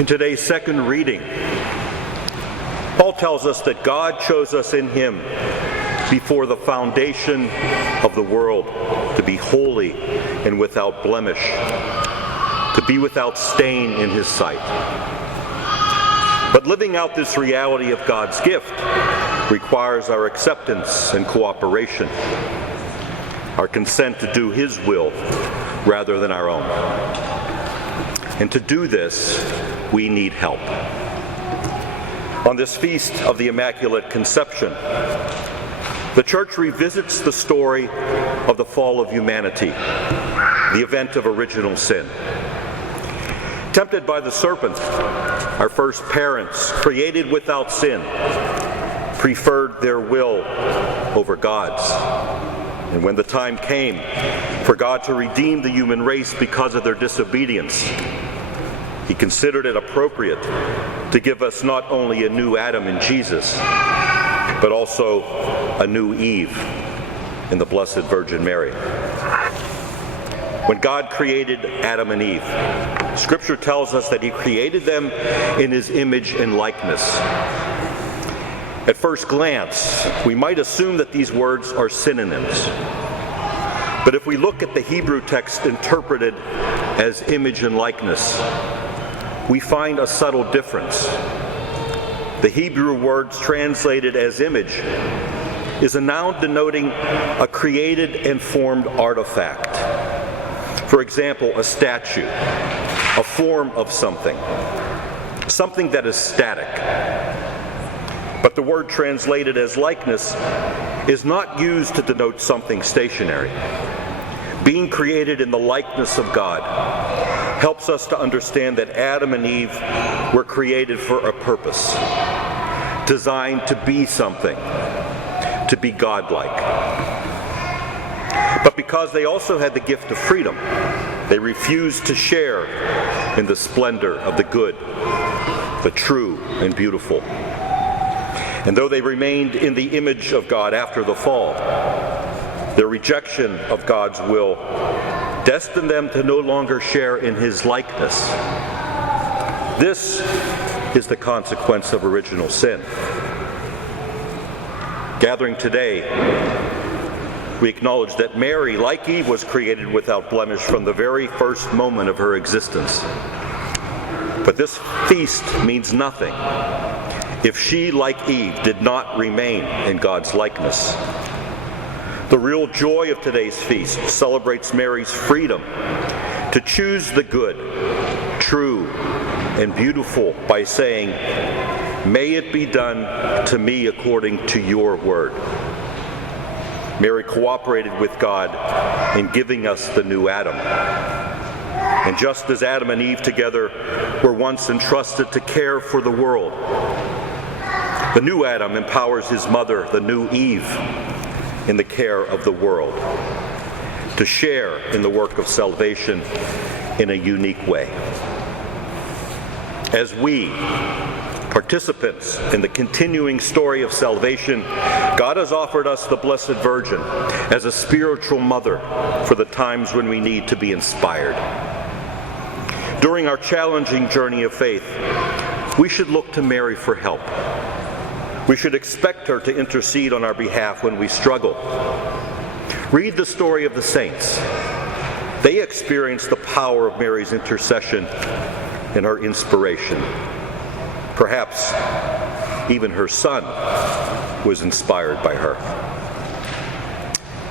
In today's second reading, Paul tells us that God chose us in him before the foundation of the world to be holy and without blemish, to be without stain in his sight. But living out this reality of God's gift requires our acceptance and cooperation, our consent to do his will rather than our own. And to do this, we need help. On this feast of the Immaculate Conception, the Church revisits the story of the fall of humanity, the event of original sin. Tempted by the serpent, our first parents, created without sin, preferred their will over God's. And when the time came for God to redeem the human race because of their disobedience, he considered it appropriate to give us not only a new Adam in Jesus, but also a new Eve in the Blessed Virgin Mary. When God created Adam and Eve, Scripture tells us that he created them in his image and likeness. At first glance, we might assume that these words are synonyms. But if we look at the Hebrew text interpreted as image and likeness, we find a subtle difference. The Hebrew words translated as image is a noun denoting a created and formed artifact. For example, a statue, a form of something that is static. But the word translated as likeness is not used to denote something stationary. Being created in the likeness of God helps us to understand that Adam and Eve were created for a purpose, designed to be something, to be godlike. But because they also had the gift of freedom, they refused to share in the splendor of the good, the true and beautiful. And though they remained in the image of God after the fall, their rejection of God's will destined them to no longer share in his likeness. This is the consequence of original sin. Gathering today, we acknowledge that Mary, like Eve, was created without blemish from the very first moment of her existence. But this feast means nothing if she, like Eve, did not remain in God's likeness. The real joy of today's feast celebrates Mary's freedom to choose the good, true, and beautiful by saying, "May it be done to me according to your word." Mary cooperated with God in giving us the new Adam. And just as Adam and Eve together were once entrusted to care for the world, the new Adam empowers his mother, the new Eve, in the care of the world, to share in the work of salvation in a unique way. As we, participants in the continuing story of salvation, God has offered us the Blessed Virgin as a spiritual mother for the times when we need to be inspired. During our challenging journey of faith, we should look to Mary for help. We should expect her to intercede on our behalf when we struggle. Read the story of the saints. They experienced the power of Mary's intercession and her inspiration. Perhaps even her son was inspired by her.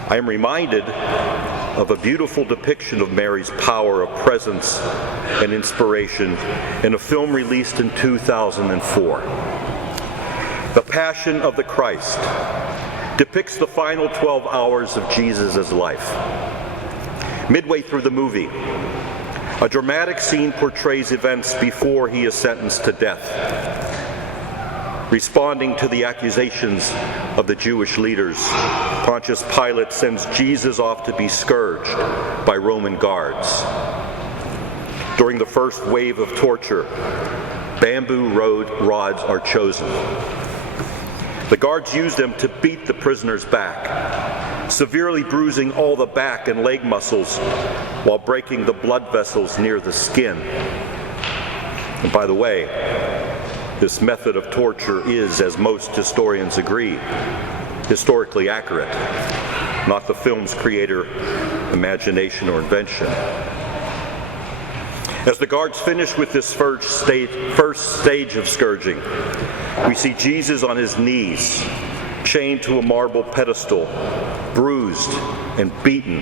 I am reminded of a beautiful depiction of Mary's power of presence and inspiration in a film released in 2004. The Passion of the Christ depicts the final 12 hours of Jesus' life. Midway through the movie, a dramatic scene portrays events before he is sentenced to death. Responding to the accusations of the Jewish leaders, Pontius Pilate sends Jesus off to be scourged by Roman guards. During the first wave of torture, bamboo rods are chosen. The guards use them to beat the prisoner's back, severely bruising all the back and leg muscles while breaking the blood vessels near the skin. And by the way, this method of torture is, as most historians agree, historically accurate, not the film's creator, imagination, or invention. As the guards finish with this first stage of scourging, we see Jesus on his knees, chained to a marble pedestal, bruised and beaten,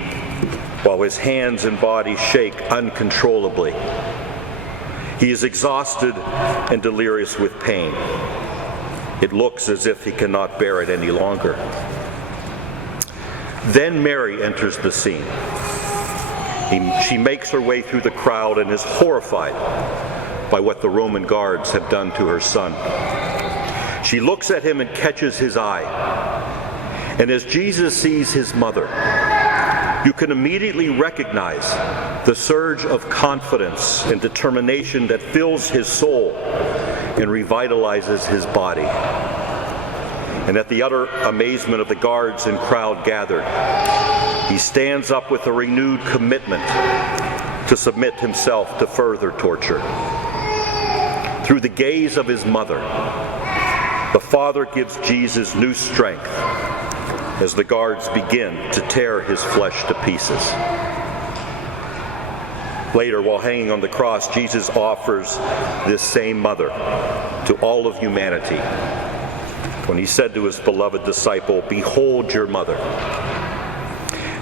while his hands and body shake uncontrollably. He is exhausted and delirious with pain. It looks as if he cannot bear it any longer. Then Mary enters the scene. She makes her way through the crowd and is horrified by what the Roman guards have done to her son. She looks at him and catches his eye. And as Jesus sees his mother, you can immediately recognize the surge of confidence and determination that fills his soul and revitalizes his body. And at the utter amazement of the guards and crowd gathered, he stands up with a renewed commitment to submit himself to further torture. Through the gaze of his mother, the Father gives Jesus new strength as the guards begin to tear his flesh to pieces. Later, while hanging on the cross, Jesus offers this same mother to all of humanity when he said to his beloved disciple, "Behold your mother."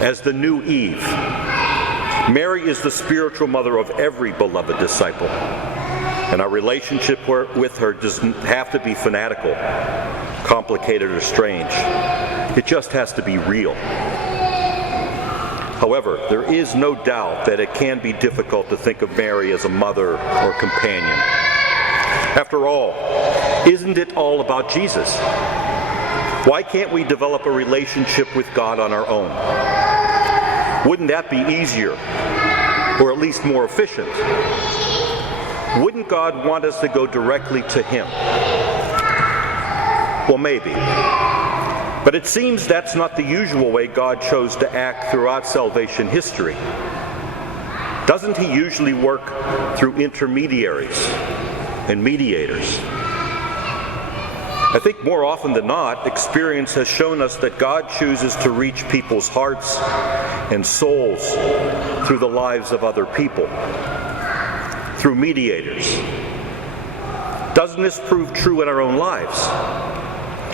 As the new Eve, Mary is the spiritual mother of every beloved disciple. And our relationship with her doesn't have to be fanatical, complicated, or strange. It just has to be real. However, there is no doubt that it can be difficult to think of Mary as a mother or companion. After all, isn't it all about Jesus? Why can't we develop a relationship with God on our own? Wouldn't that be easier, or at least more efficient? Wouldn't God want us to go directly to him? Well, maybe. But it seems that's not the usual way God chose to act throughout salvation history. Doesn't he usually work through intermediaries and mediators? I think more often than not, experience has shown us that God chooses to reach people's hearts and souls through the lives of other people, through mediators. Doesn't this prove true in our own lives?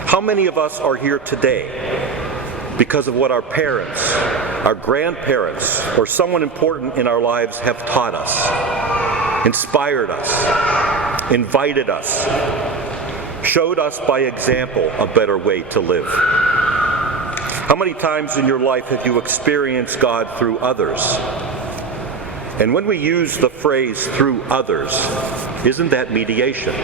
How many of us are here today because of what our parents, our grandparents, or someone important in our lives have taught us, inspired us, invited us, showed us by example a better way to live? How many times in your life have you experienced God through others? And when we use the phrase "through others," isn't that mediation?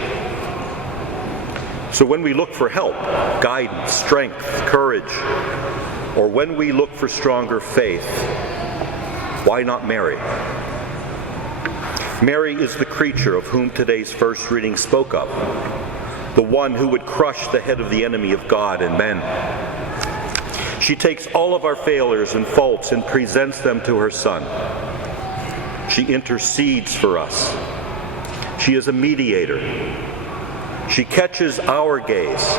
So when we look for help, guidance, strength, courage, or when we look for stronger faith, why not Mary? Mary is the creature of whom today's first reading spoke of, the one who would crush the head of the enemy of God and men. She takes all of our failures and faults and presents them to her Son. She intercedes for us. She is a mediator. She catches our gaze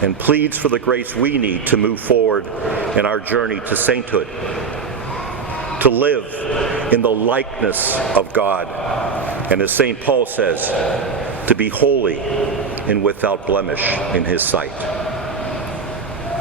and pleads for the grace we need to move forward in our journey to sainthood, to live in the likeness of God, and as St. Paul says, to be holy and without blemish in his sight.